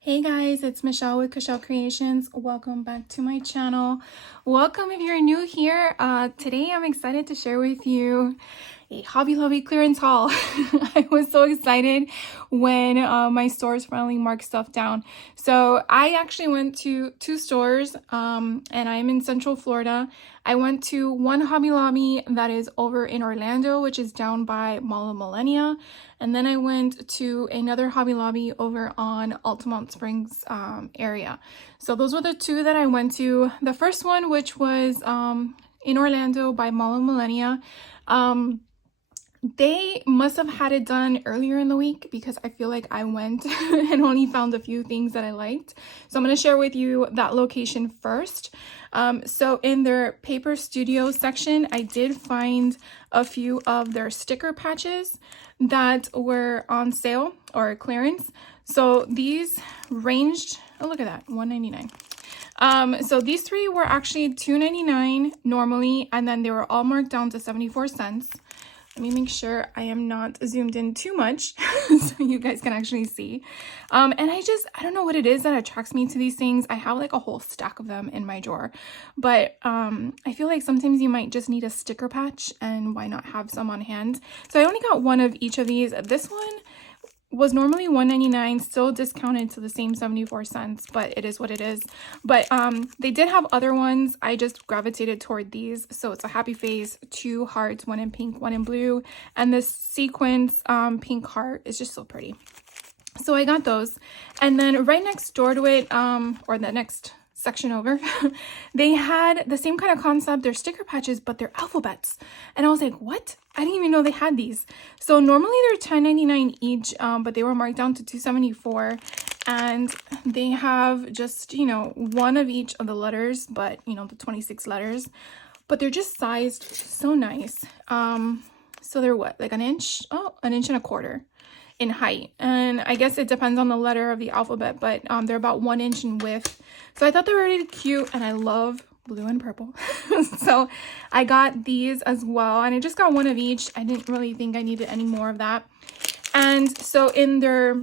Hey guys, it's Michelle with Michelle Creations. Welcome back to my channel. Welcome if you're new here. Today I'm excited to share with you a Hobby Lobby clearance haul. I was so excited when my stores finally marked stuff down. So I actually went to two stores and I'm in Central Florida. I went to one Hobby Lobby that is over in Orlando, which is down by Mall of Millennia. And then I went to another Hobby Lobby over on Altamont Springs area. So those were the two that I went to. The first one, which was in Orlando by Mall of Millennia. They must have had it done earlier in the week because I feel like I went and only found a few things that I liked. So I'm going to share with you that location first. So in their paper studio section, I did find a few of their sticker patches that were on sale or clearance. So these ranged, oh look at that, $1.99. So these three were actually $2.99 normally, and then they were all marked down to 74 cents. Let me make sure I am not zoomed in too much so you guys can actually see. And I don't know what it is that attracts me to these things. I have like a whole stack of them in my drawer, but I feel like sometimes you might just need a sticker patch, and why not have some on hand? So I only got one of each of these. This one was normally $1.99, still discounted to the same 74 cents, but it is what it is. But they did have other ones. I just gravitated toward these. So it's a happy face, two hearts, one in pink, one in blue, and this sequence pink heart is just so pretty. So I got those. And then right next door to it, or the next section over, they had the same kind of concept. They're sticker patches, but they're alphabets. And I was like, what? I didn't even know they had these. So normally they're $10.99 each, but they were marked down to $2.74. And they have just, one of each of the letters, but, the 26 letters. But they're just sized so nice. So they're what, like an inch? Oh, an inch and a quarter in height, and I guess it depends on the letter of the alphabet, but they're about 1 inch in width. So I thought they were really cute, and I love blue and purple. So I got these as well, and I just got one of each. I didn't really think I needed any more of that. And so in their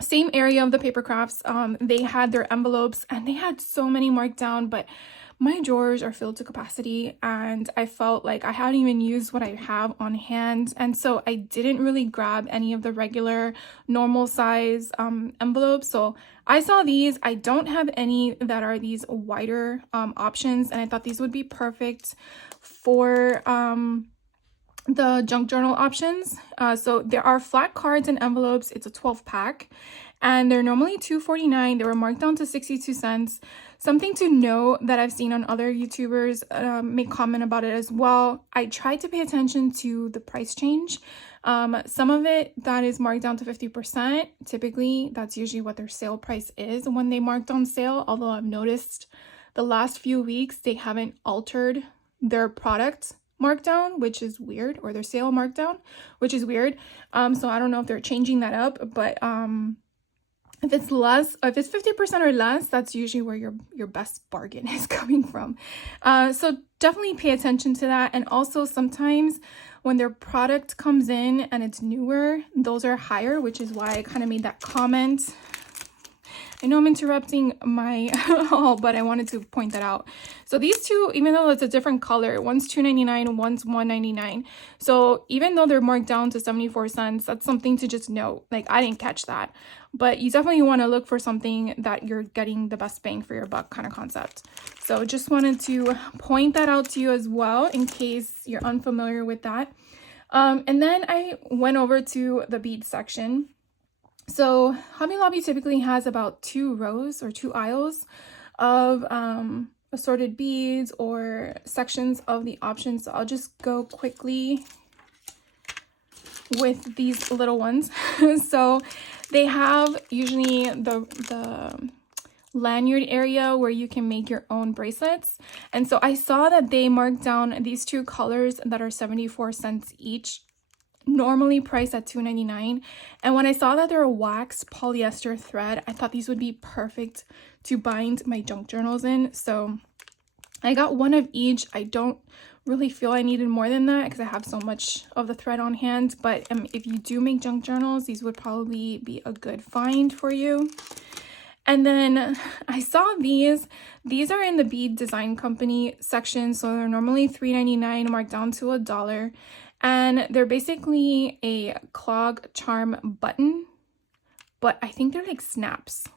same area of the Papercrafts, they had their envelopes, and they had so many marked down, but my drawers are filled to capacity, and I felt like I hadn't even used what I have on hand. And so I didn't really grab any of the regular normal size envelopes. So I saw these. I don't have any that are these wider options, and I thought these would be perfect for the junk journal options. So there are flat cards and envelopes. It's a 12 pack, and they're normally $2.49. They were marked down to 62 cents. Something to note that I've seen on other YouTubers make comment about it as well. I tried to pay attention to the price change. Some of it that is marked down to 50%. Typically, that's usually what their sale price is when they marked on sale. Although I've noticed the last few weeks, they haven't altered their product markdown, which is weird, or their sale markdown, which is weird. So I don't know if they're changing that up, but if it's 50% or less, that's usually where your best bargain is coming from. So definitely pay attention to that. And also sometimes when their product comes in and it's newer, those are higher, which is why I kind of made that comment. I know I'm interrupting my haul, but I wanted to point that out. So these two, even though it's a different color, one's $2.99 and one's $1.99. So even though they're marked down to 74 cents, that's something to just note. Like, I didn't catch that. But you definitely want to look for something that you're getting the best bang for your buck kind of concept. So just wanted to point that out to you as well in case you're unfamiliar with that. And then I went over to the bead section. So Hobby Lobby typically has about 2 rows or 2 aisles of assorted beads or sections of the options. So I'll just go quickly with these little ones. So they have usually the lanyard area where you can make your own bracelets. And so I saw that they marked down these 2 colors that are 74 cents each, normally priced at $2.99. And when I saw that they're a wax polyester thread, I thought these would be perfect to bind my junk journals in. So I got one of each. I don't really feel I needed more than that because I have so much of the thread on hand, but if you do make junk journals, these would probably be a good find for you. And then I saw these. These are in the Bead Design Company section. So they're normally $3.99, marked down to $1. And they're basically a clog charm button, but I think they're like snaps.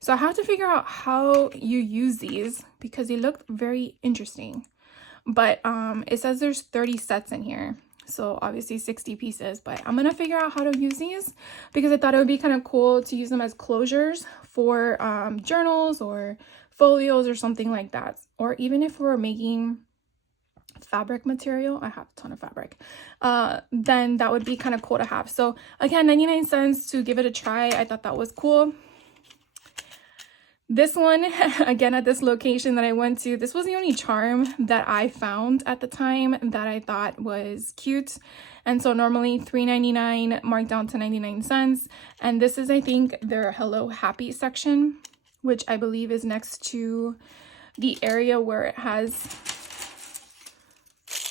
So I have to figure out how you use these because they look very interesting. But it says there's 30 sets in here. So obviously 60 pieces, but I'm gonna figure out how to use these because I thought it would be kind of cool to use them as closures for journals or folios or something like that. Or even if we're making fabric material, I have a ton of fabric, then that would be kind of cool to have. So again, 99 cents to give it a try. I thought that was cool. This one, again, at this location that I went to, this was the only charm that I found at the time that I thought was cute. And so normally $3.99, marked down to 99 cents. And this is, I think, their Hello Happy section, which I believe is next to the area where it has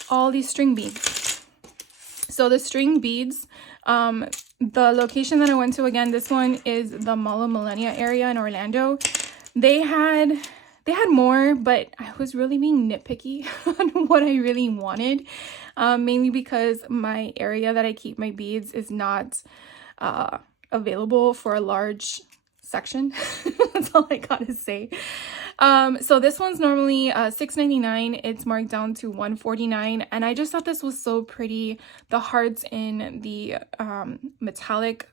all these string beads. So the string beads, the location that I went to, again, this one is the Mall of Millennia area in Orlando. They had more, but I was really being nitpicky on what I really wanted, mainly because my area that I keep my beads is not available for a large section. That's all I gotta say. So this one's normally $6.99. It's marked down to $1.49, and I just thought this was so pretty. The hearts in the metallic,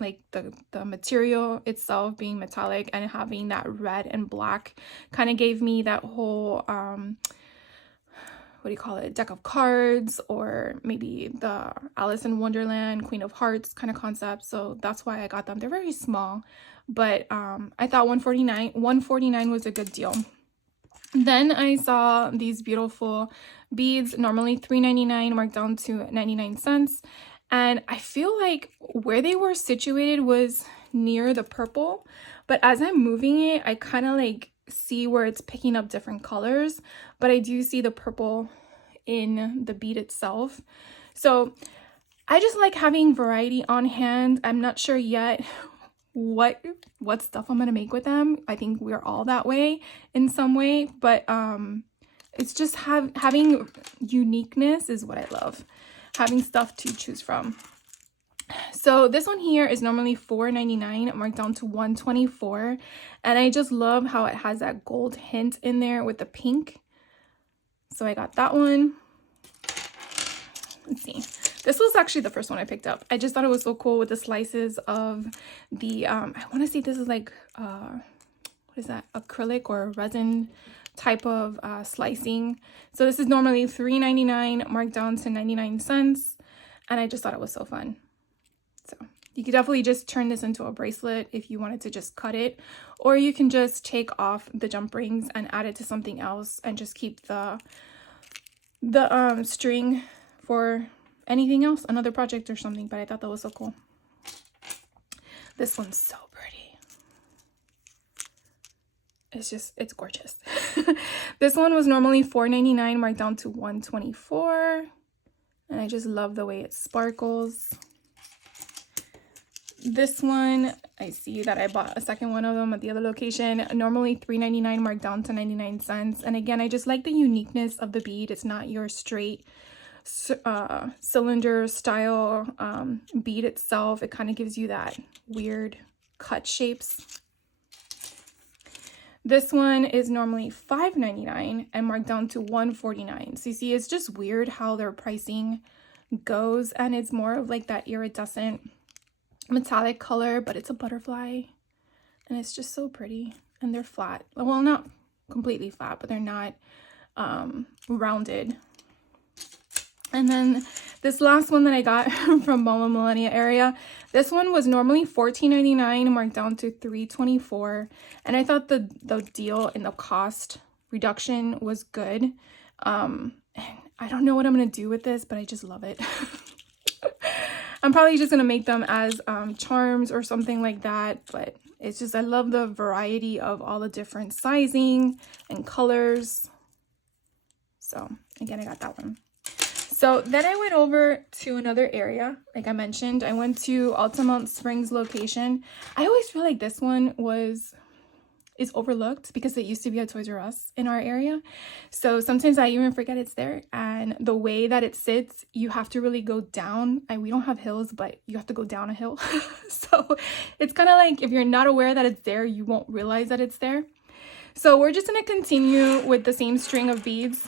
like the material itself being metallic and having that red and black kind of gave me that whole what do you call it, deck of cards, or maybe the Alice in Wonderland Queen of Hearts kind of concept. So that's why I got them. They're very small, but I thought $1.49 was a good deal. Then I saw these beautiful beads, normally $3.99, marked down to 99 cents. And I feel like where they were situated was near the purple, but as I'm moving it, I kind of like see where it's picking up different colors, but I do see the purple in the bead itself. So I just like having variety on hand. I'm not sure yet what stuff I'm gonna make with them. I think we're all that way in some way, but it's just having uniqueness is what I love. Having stuff to choose from. So this one here is normally $4.99, marked down to $1.24, and I just love how it has that gold hint in there with the pink. So I got that one. Let's see. This was actually the first one I picked up. I just thought it was so cool with the slices of the I want to say this is like what is that, acrylic or resin type of slicing. So this is normally $3.99, marked down to 99 cents, and I just thought it was so fun. So you could definitely just turn this into a bracelet if you wanted to just cut it, or you can just take off the jump rings and add it to something else and just keep the string for anything else, another project or something. But I thought that was so cool. This one's so pretty. It's gorgeous. This one was normally $4.99, marked down to $1.24, and I just love the way it sparkles. This one, I see that I bought a second one of them at the other location, normally $3.99, marked down to 99 cents. And again, I just like the uniqueness of the bead. It's not your straight cylinder style bead itself. It kind of gives you that weird cut shapes. This one is normally $5.99 and marked down to $1.49. So you see, it's just weird how their pricing goes, and it's more of like that iridescent metallic color, but it's a butterfly, and it's just so pretty. And they're flat. Well, not completely flat, but they're not rounded. And then this last one that I got from Mall of Millennia area, this one was normally $14.99, marked down to $3.24, and I thought the deal in the cost reduction was good. And I don't know what I'm gonna do with this, but I just love it. I'm probably just gonna make them as charms or something like that, but it's just, I love the variety of all the different sizing and colors. So again, I got that one. So then I went over to another area. Like I mentioned, I went to Altamont Springs location. I always feel like this one was is overlooked because it used to be a Toys R Us in our area. So sometimes I even forget it's there. And the way that it sits, you have to really go down. We don't have hills, but you have to go down a hill. So it's kind of like if you're not aware that it's there, you won't realize that it's there. So we're just going to continue with the same string of beads.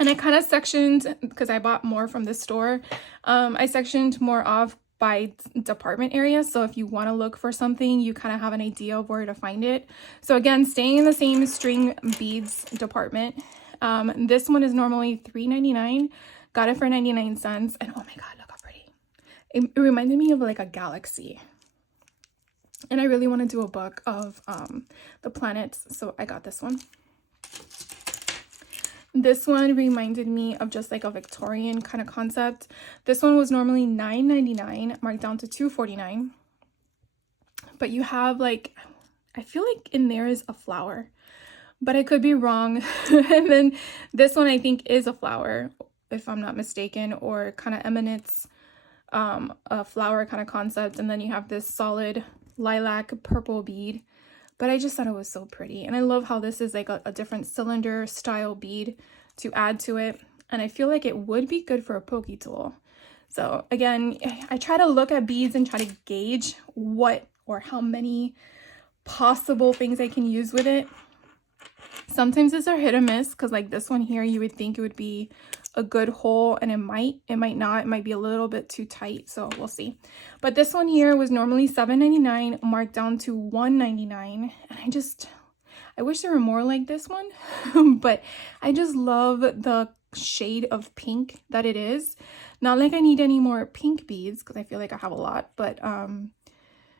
And I kind of sectioned, because I bought more from the store, I sectioned more off by department area. So if you want to look for something, you kind of have an idea of where to find it. So again, staying in the same string beads department. This one is normally $3.99. Got it for 99 cents. And oh my God, look how pretty. It reminded me of like a galaxy. And I really want to do a book of the planets. So I got this one. This one reminded me of just like a Victorian kind of concept. This one was normally $9.99, marked down to $2.49. But you have like, I feel like in there is a flower, but I could be wrong. And then this one I think is a flower, if I'm not mistaken, or kind of emanates a flower kind of concept. And then you have this solid lilac purple bead. But I just thought it was so pretty. And I love how this is like a different cylinder style bead to add to it. And I feel like it would be good for a pokey tool. So again, I try to look at beads and try to gauge what or how many possible things I can use with it. Sometimes it's a hit or miss, because like this one here, you would think it would be a good hole, and it might not. It might be a little bit too tight, so we'll see. But this one here was normally $7.99, marked down to $1.99, and I wish there were more like this one. But I just love the shade of pink that it is. Not like I need any more pink beads, because I feel like I have a lot, but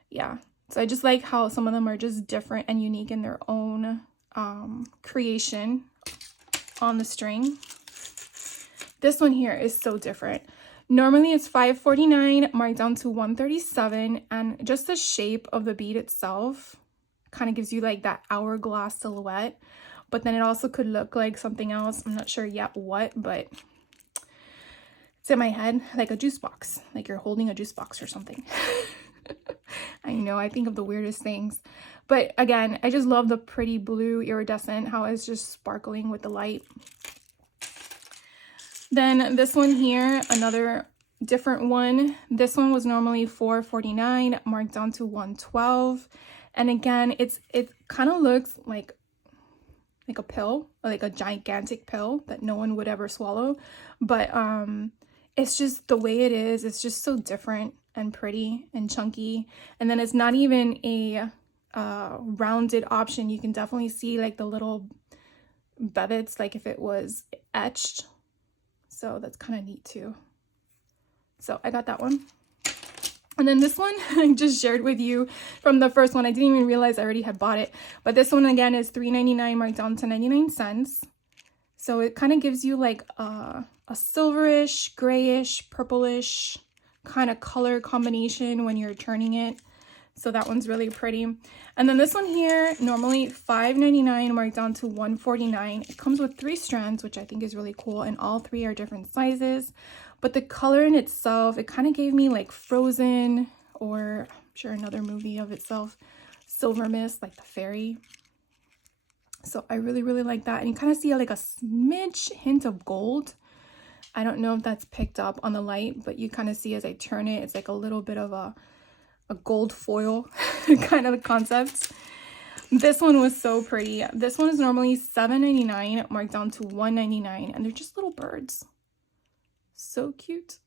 yeah. So I just like how some of them are just different and unique in their own creation on the string. This one here is so different. Normally it's $5.49, marked down to $1.37, and just the shape of the bead itself kind of gives you like that hourglass silhouette, but then it also could look like something else. I'm not sure yet what, but it's in my head, like a juice box, like you're holding a juice box or something. I know, I think of the weirdest things. But again, I just love the pretty blue iridescent, how it's just sparkling with the light. Then this one here, another different one. This one was normally $4.49, marked down to $1.12. And again, it kind of looks like a pill, like a gigantic pill that no one would ever swallow. But it's just the way it is. It's just so different and pretty and chunky. And then it's not even a rounded option. You can definitely see like the little bevets, like if it was etched. So that's kind of neat too. So I got that one. And then this one I just shared with you from the first one. I didn't even realize I already had bought it. But this one again is $3.99, marked down to 99 cents. So it kind of gives you like a silverish, grayish, purplish kind of color combination when you're turning it. So that one's really pretty. And then this one here, normally $5.99, marked down to $1.49. It comes with 3 strands, which I think is really cool. And all 3 are different sizes. But the color in itself, it kind of gave me like Frozen, or I'm sure another movie of itself, Silver Mist, like the fairy. So I really, really like that. And you kind of see like a smidge hint of gold. I don't know if that's picked up on the light, but you kind of see as I turn it, it's like a little bit of a gold foil kind of concept. This one was so pretty. This one is normally $7.99, marked down to $1.99, and they're just little birds. So cute.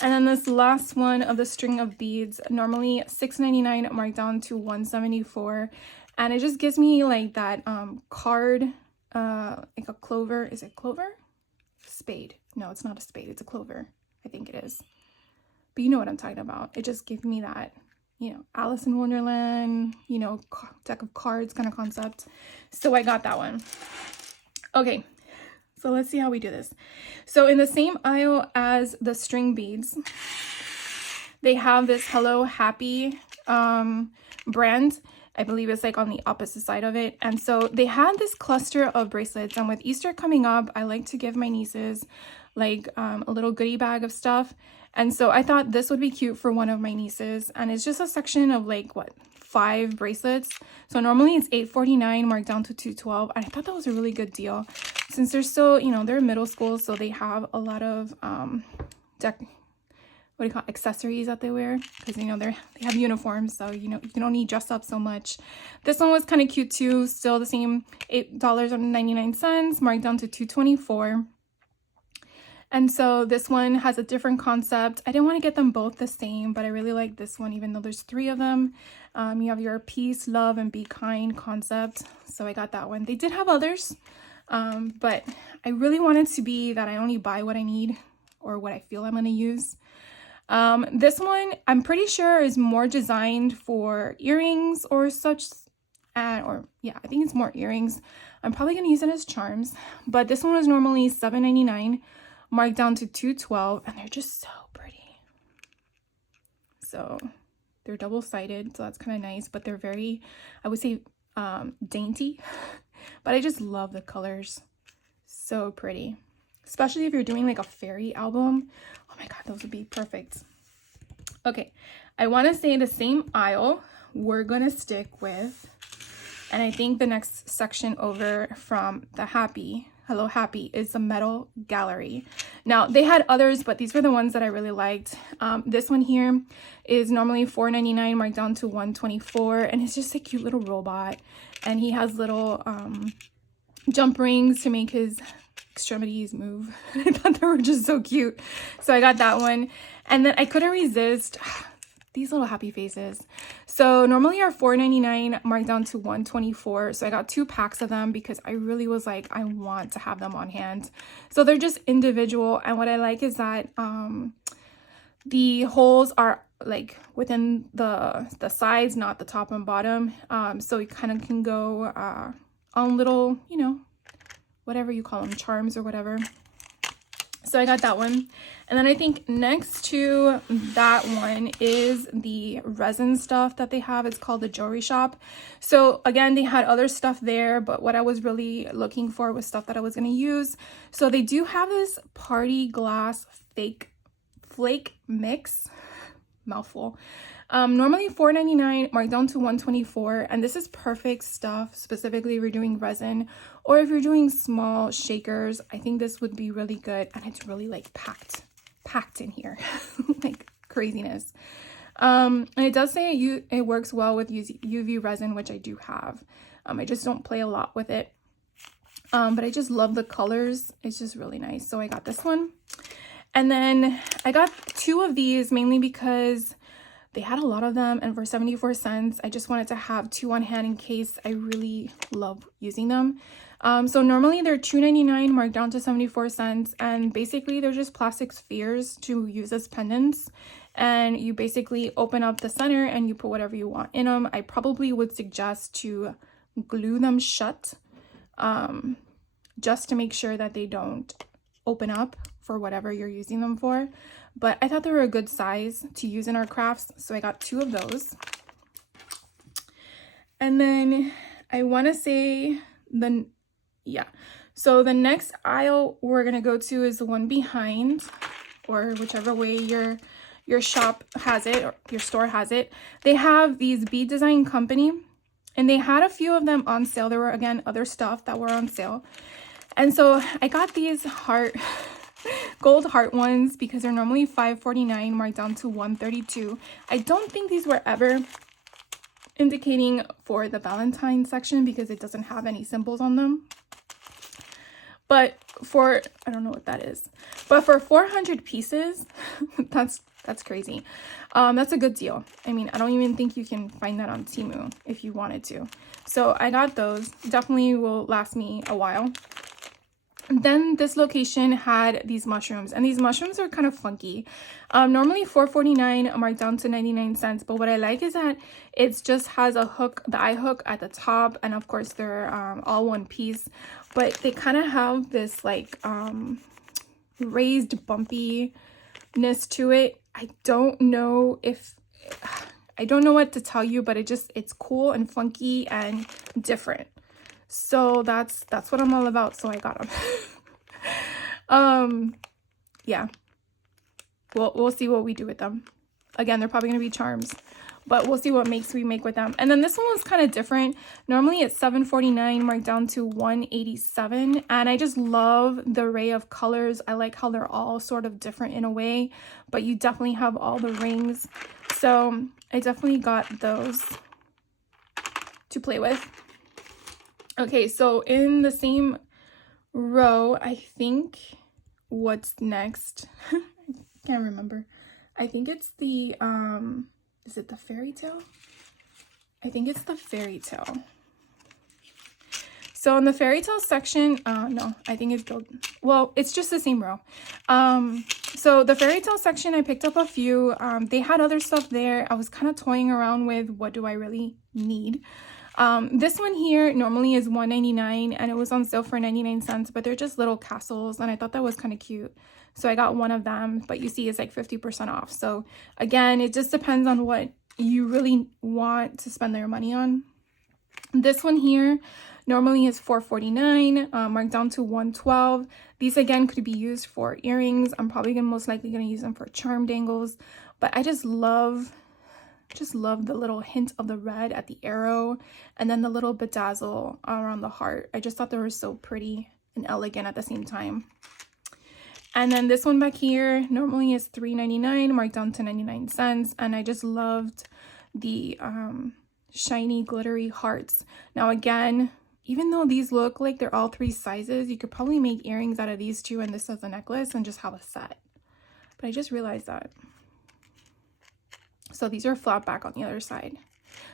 And then this last one of the string of beads, normally $6.99, marked down to $1.74, and it just gives me like that card, like a clover. Is it clover? Spade. No, it's not a spade, it's a clover. I think it is. But you know what I'm talking about. It just gives me that, you know, Alice in Wonderland, you know, deck of cards kind of concept. So I got that one. Okay, so let's see how we do this. So in the same aisle as the string beads, they have this Hello Happy brand. I believe it's like on the opposite side of it. And so they had this cluster of bracelets, and with Easter coming up, I like to give my nieces like a little goodie bag of stuff. And so I thought this would be cute for one of my nieces. And it's just a section of like, what, 5 bracelets. So normally it's $8.49 marked down to $2.12. And I thought that was a really good deal since they're still, you know, they're middle school. So they have a lot of, what do you call it, accessories that they wear, because you know they have uniforms, so you know you can only dress up so much. This one was kind of cute too, still the same $8.99 marked down to $2.24. And so this one has a different concept. I didn't want to get them both the same, but I really like this one even though there's 3 of them. You have your peace, love, and be kind concept, so I got that one. They did have others, but I really wanted to be that I only buy what I need or what I feel I'm going to use. This one I'm pretty sure is more designed for earrings or such, or yeah, I think it's more earrings. I'm probably gonna use it as charms, but this one was normally $7.99 marked down to $2.12, and they're just so pretty. So they're double-sided, so that's kind of nice, but they're very, I would say, dainty. But I just love the colors, so pretty. Especially if you're doing like a fairy album. Oh my god, those would be perfect. Okay, I want to say the same aisle we're gonna stick with, and I think the next section over from the Hello Happy is the metal gallery. Now they had others, but these were the ones that I really liked. This one here is normally $4.99 marked down to $1.24, and it's just a cute little robot, and he has little jump rings to make his extremities move. I thought they were just so cute, so I got that one. And then I couldn't resist these little happy faces. So normally are $4.99 marked down to $1.24, so I got 2 packs of them because I really was like, I want to have them on hand. So they're just individual, and what I like is that the holes are like within the sides, not the top and bottom, so you kind of can go on little, you know, whatever you call them, charms or whatever. So I got that one. And then I think next to that one is the resin stuff that they have. It's called the Jewelry Shop. So again, they had other stuff there, but what I was really looking for was stuff that I was going to use. So they do have this party glass flake mix, mouthful. Normally $4.99 marked down to $1.24, and this is perfect stuff, specifically if you're doing resin or if you're doing small shakers. I think this would be really good, and it's really like packed in here like craziness. And it does say it works well with UV resin, which I do have. I just don't play a lot with it, but I just love the colors. It's just really nice, so I got this one. And then I got 2 of these mainly because they had a lot of them, and for 74 cents, I just wanted to have 2 on hand in case I really love using them. So normally they're $2.99 marked down to 74 cents, and basically they're just plastic spheres to use as pendants. And you basically open up the center and you put whatever you want in them. I probably would suggest to glue them shut, just to make sure that they don't open up for whatever you're using them for. But I thought they were a good size to use in our crafts, so I got 2 of those. And then I want to say so the next aisle we're gonna go to is the one behind, or whichever way your shop has it or your store has it. They have these Bead Design Company, and they had a few of them on sale. There were, again, other stuff that were on sale, and so I got these gold heart ones because they're normally $5.49 marked down to $1.32. I don't think these were ever indicating for the Valentine section because it doesn't have any symbols on them. But for, I don't know what that is, but for 400 pieces, that's crazy. That's a good deal. I mean, I don't even think you can find that on Temu if you wanted to. So I got those. Definitely will last me a while. Then this location had these mushrooms, and these mushrooms are kind of funky. Normally $4.49 marked down to 99 cents, but what I like is that it just has a hook, the eye hook at the top, and of course they're all one piece, but they kind of have this like raised bumpiness to it. I don't know what to tell you, but it's cool and funky and different. So that's what I'm all about, so I got them. Yeah. we'll see what we do with them. Again, they're probably going to be charms, but we'll see what we make with them. And then this one was kind of different. Normally it's $7.49, marked down to $1.87. And I just love the array of colors. I like how they're all sort of different in a way, but you definitely have all the rings. So I definitely got those to play with. Okay, so in the same row, I think what's next, I can't remember. I think it's the, is it the fairy tale? I think it's the fairy tale. So in the fairy tale section, no, I think it's, well, it's just the same row. So the fairy tale section, I picked up a few. They had other stuff there. I was kind of toying around with what do I really need. This one here normally is $1.99 and it was on sale for 99 cents, but they're just little castles and I thought that was kind of cute. So I got one of them, but you see it's like 50% off. So again, it just depends on what you really want to spend your money on. This one here normally is $4.49, marked down to $1.12. These again could be used for earrings. I'm probably most likely gonna use them for charm dangles, but I just love the little hint of the red at the arrow and then the little bedazzle around the heart. I just thought they were so pretty and elegant at the same time. And then this one back here normally is $3.99, marked down to 99 cents. And I just loved the shiny glittery hearts. Now again, even though these look like they're all 3 sizes, you could probably make earrings out of these 2 and this as a necklace and just have a set. But I just realized that. So these are flat back on the other side.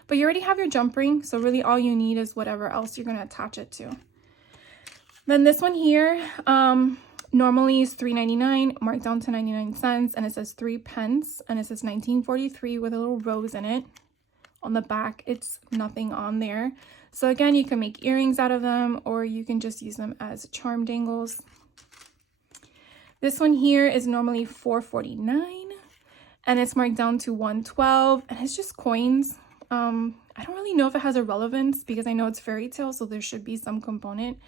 But you already have your jump ring, so really all you need is whatever else you're going to attach it to. Then this one here, normally is $3.99, marked down to 99 cents, and it says 3 pence, and it says 1943 with a little rose in it. On the back, it's nothing on there. So again, you can make earrings out of them, or you can just use them as charm dangles. This one here is normally $4.49. And it's marked down to $1.12, and it's just coins. I don't really know if it has a relevance because I know it's fairy tale, so there should be some component.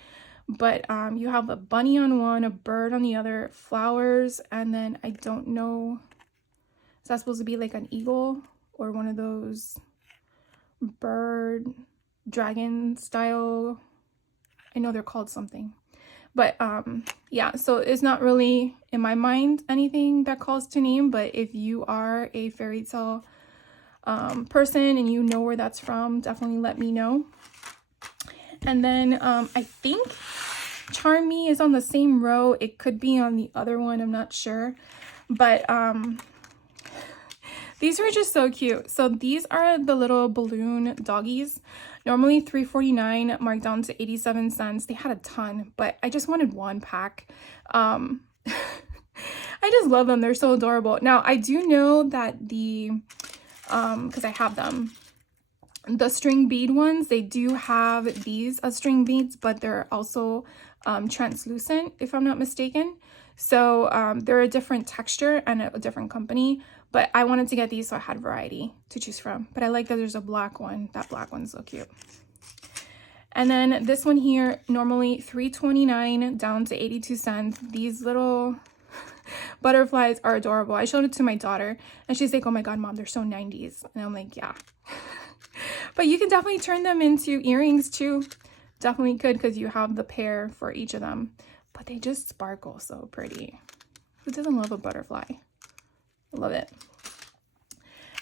But you have a bunny on one, a bird on the other, flowers, and then I don't know. Is that supposed to be like an eagle or one of those bird dragon style? I know they're called something. But yeah, so it's not really in my mind anything that calls to name, but if you are a fairy tale person and you know where that's from, definitely let me know. And then I think Charm Me is on the same row. It could be on the other one, I'm not sure. But these were just so cute. So these are the little balloon doggies. Normally $3.49, marked down to 87 cents. They had a ton, but I just wanted one pack. I just love them. They're so adorable. Now, I do know that the, because I have them, the string bead ones, they do have these as string beads, but they're also translucent, if I'm not mistaken. So they're a different texture and a different company, but I wanted to get these so I had variety to choose from. But I like that there's a black one. That black one's so cute. And then this one here, normally $3.29 down to 82 cents. These little butterflies are adorable. I showed it to my daughter and she's like, oh my God, Mom, they're so 90s. And I'm like, yeah. But you can definitely turn them into earrings too. Definitely could, because you have the pair for each of them. But they just sparkle so pretty. Who doesn't love a butterfly? I love it.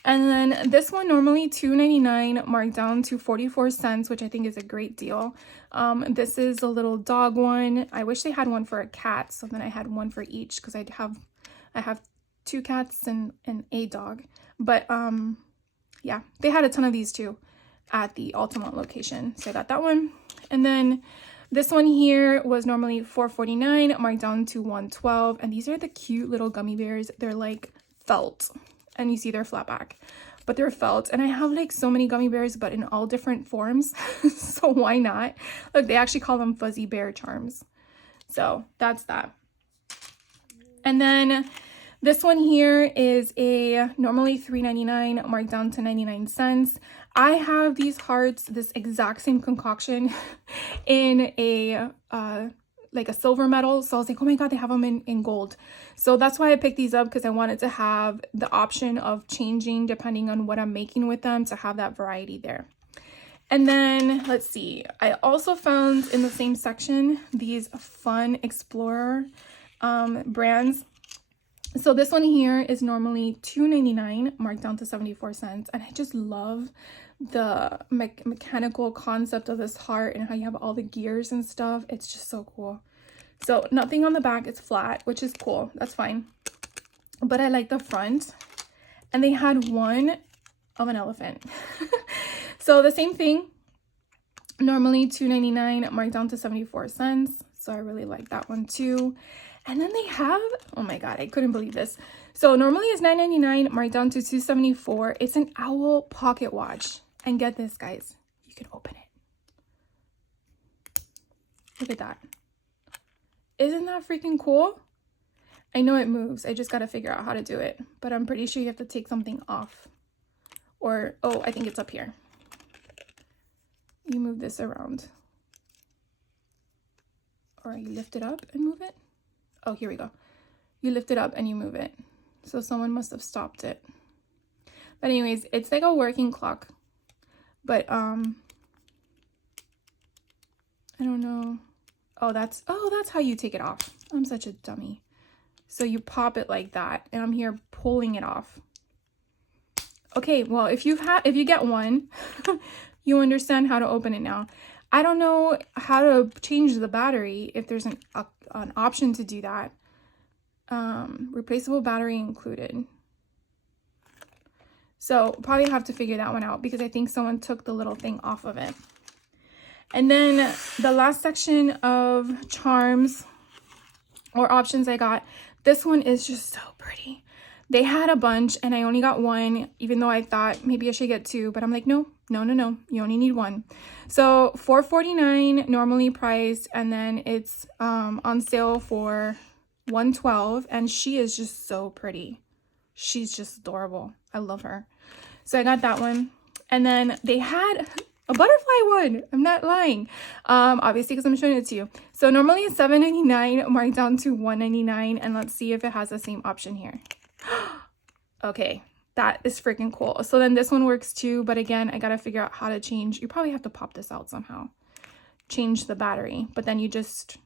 And then this one normally $2.99, marked down to 44 cents, which I think is a great deal. This is a little dog one. I wish they had one for a cat, so then I had one for each because I have 2 cats and a dog. But yeah, they had a ton of these too at the Altamont location, so I got that one. And then this one here was normally $4.49, marked down to $1.12, and these are the cute little gummy bears. They're like felt, and you see they're flat back, but they're felt. And I have like so many gummy bears, but in all different forms. So why not? Look, they actually call them fuzzy bear charms. So that's that. And then this one here is a normally $3.99, marked down to 99 cents. I have these hearts, this exact same concoction in a like a silver metal. So I was like, oh my God, they have them in gold. So that's why I picked these up, because I wanted to have the option of changing depending on what I'm making with them, to have that variety there. And then let's see, I also found in the same section these fun explorer brands. So this one here is normally $2.99, marked down to 74 cents. And I just love the mechanical concept of this heart and how you have all the gears and stuff. It's just so cool. So nothing on the back, it's flat, which is cool. That's fine. But I like the front. And they had one of an elephant. So the same thing, normally $2.99, marked down to 74 cents. So I really like that one too. And then they have, oh my God, I couldn't believe this. So normally it's $9.99, marked down to $2.74. It's an owl pocket watch. And get this, guys, you can open it. Look at that. Isn't that freaking cool? I know it moves. I just got to figure out how to do it. But I'm pretty sure you have to take something off. Or, oh, I think it's up here. You move this around. Or you lift it up and move it. Oh, here we go. You lift it up and you move it. So someone must have stopped it. But anyways, it's like a working clock. But I don't know. Oh, that's how you take it off. I'm such a dummy. So you pop it like that, and I'm here pulling it off. Okay, well, if you get one, you understand how to open it now. I don't know how to change the battery, if there's an option to do that. Replaceable battery included. So probably have to figure that one out, because I think someone took the little thing off of it. And then the last section of charms or options I got, this one is just so pretty. They had a bunch and I only got one, even though I thought maybe I should get two, but I'm like, no, you only need one. So $4.49 normally priced, and then it's on sale for $112, and she is just so pretty. She's just adorable. I love her. So I got that one. And then they had a butterfly one. I'm not lying. Obviously, because I'm showing it to you. So normally it's $7.99, marked down to $1.99. And let's see if it has the same option here. Okay, that is freaking cool. So then this one works too. But again, I got to figure out how to change. You probably have to pop this out somehow. Change the battery. But then you just,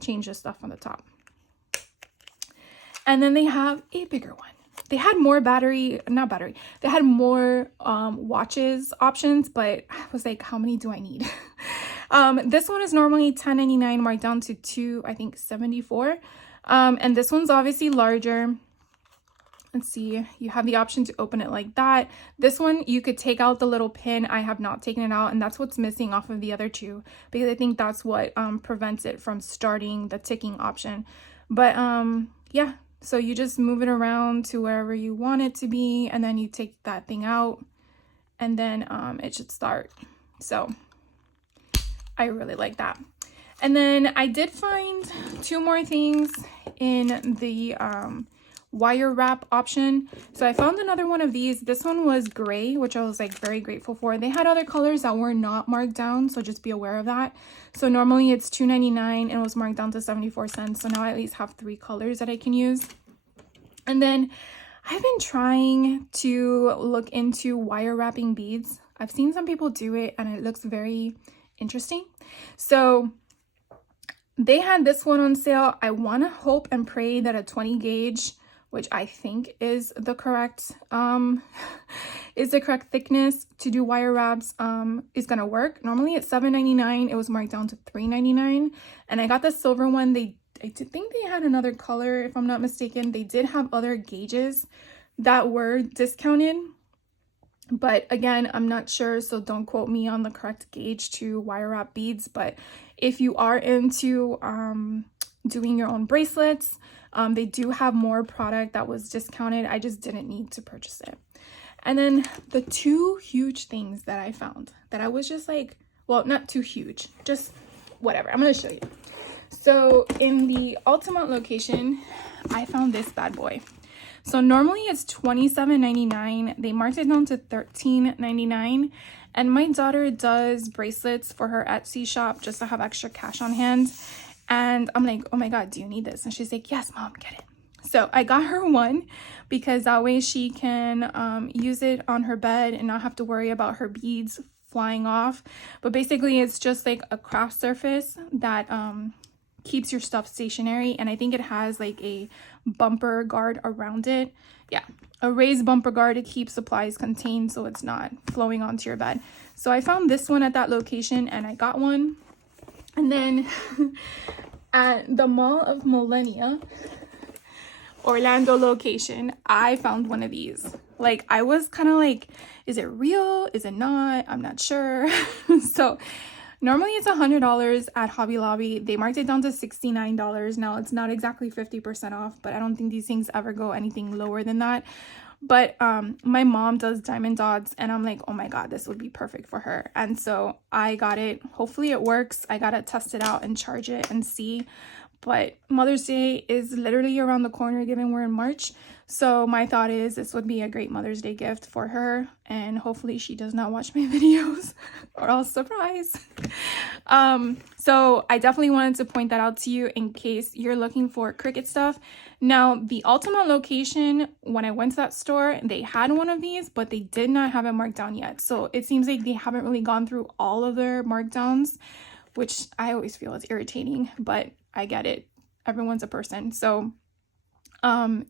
change the stuff on the top. And then they have a bigger one. They had more they had more watches options, but I was like, how many do I need? This one is normally $10.99, marked down to $2.74. And this one's obviously larger. Let's see, you have the option to open it like that. This one, you could take out the little pin. I have not taken it out, and that's what's missing off of the other two, because I think that's what prevents it from starting the ticking option. But yeah. So you just move it around to wherever you want it to be, and then you take that thing out, and then it should start. So I really like that. And then I did find two more things in the wire wrap option. So I found another one of these. This one was gray, which I was like very grateful for. They had other colors that were not marked down, so just be aware of that. So normally it's $2.99 and it was marked down to 74 cents. So now I at least have 3 colors that I can use. And then I've been trying to look into wire wrapping beads. I've seen some people do it and it looks very interesting. So they had this one on sale. I want to hope and pray that a 20 gauge, which I think is the correct thickness to do wire wraps, is gonna work. Normally it's $7.99. It was marked down to $3.99, and I got the silver one. I think they had another color, if I'm not mistaken. They did have other gauges that were discounted, but again, I'm not sure, so don't quote me on the correct gauge to wire wrap beads. But if you are into doing your own bracelets, they do have more product that was discounted. I just didn't need to purchase it. And then the 2 huge things that I found that I was just like, well, not too huge, just whatever. I'm going to show you. So in the Ultimate location, I found this bad boy. So normally it's $27.99. They marked it down to $13.99. And my daughter does bracelets for her Etsy shop just to have extra cash on hand. And I'm like, oh my God, do you need this? And she's like, yes, mom, get it. So I got her one because that way she can use it on her bed and not have to worry about her beads flying off. But basically it's just like a craft surface that keeps your stuff stationary. And I think it has like a bumper guard around it. Yeah, a raised bumper guard to keep supplies contained so it's not flowing onto your bed. So I found this one at that location and I got one. And then at the Mall of Millennia, Orlando location, I found one of these. Like, I was kind of like, is it real? Is it not? I'm not sure. So normally it's $100 at Hobby Lobby. They marked it down to $69. Now it's not exactly 50% off, but I don't think these things ever go anything lower than that. But my mom does diamond dots and I'm like, oh my God, this would be perfect for her. And so I got it. Hopefully it works. I gotta test it out and charge it and see. But Mother's Day is literally around the corner given we're in March. So my thought is this would be a great Mother's Day gift for her. And hopefully she does not watch my videos or else surprise. So I definitely wanted to point that out to you in case you're looking for Cricut stuff. Now, the Ultima location, when I went to that store, they had one of these, but they did not have it marked down yet. So it seems like they haven't really gone through all of their markdowns, which I always feel is irritating, but I get it. Everyone's a person. So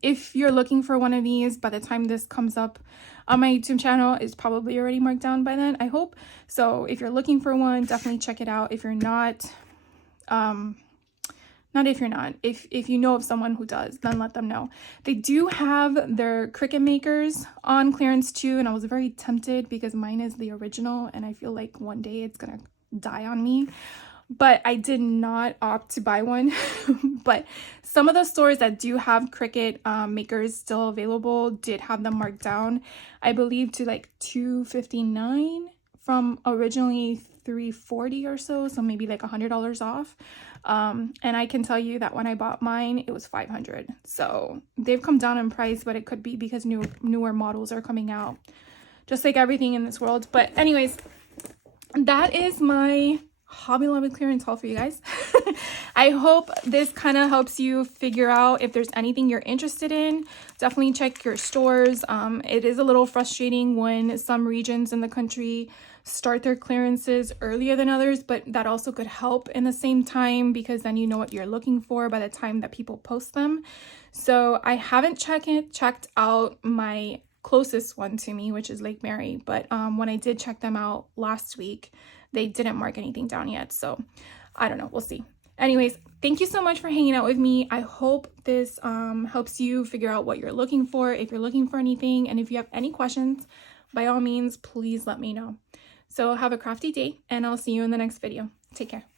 if you're looking for one of these, by the time this comes up on my YouTube channel, it's probably already marked down by then, I hope. So if you're looking for one, definitely check it out. If you're not, if you know of someone who does, then let them know. They do have their Cricut makers on clearance too, and I was very tempted because mine is the original and I feel like one day it's gonna die on me. But I did not opt to buy one. But some of the stores that do have Cricut makers still available did have them marked down, I believe, to like $259 from originally $340 or so, so maybe like $100 off. And I can tell you that when I bought mine, it was $500. So they've come down in price, but it could be because newer models are coming out, just like everything in this world. But anyways, that is my Hobby Lobby clearance haul for you guys. I hope this kind of helps you figure out if there's anything you're interested in. Definitely check your stores. It is a little frustrating when some regions in the country start their clearances earlier than others, but that also could help in the same time because then you know what you're looking for by the time that people post them. So I haven't checked out my closest one to me, which is Lake Mary, but when I did check them out last week, they didn't mark anything down yet. So I don't know, we'll see. Anyways, thank you so much for hanging out with me. I hope this helps you figure out what you're looking for, if you're looking for anything, and if you have any questions, by all means, please let me know. So have a crafty day and I'll see you in the next video. Take care.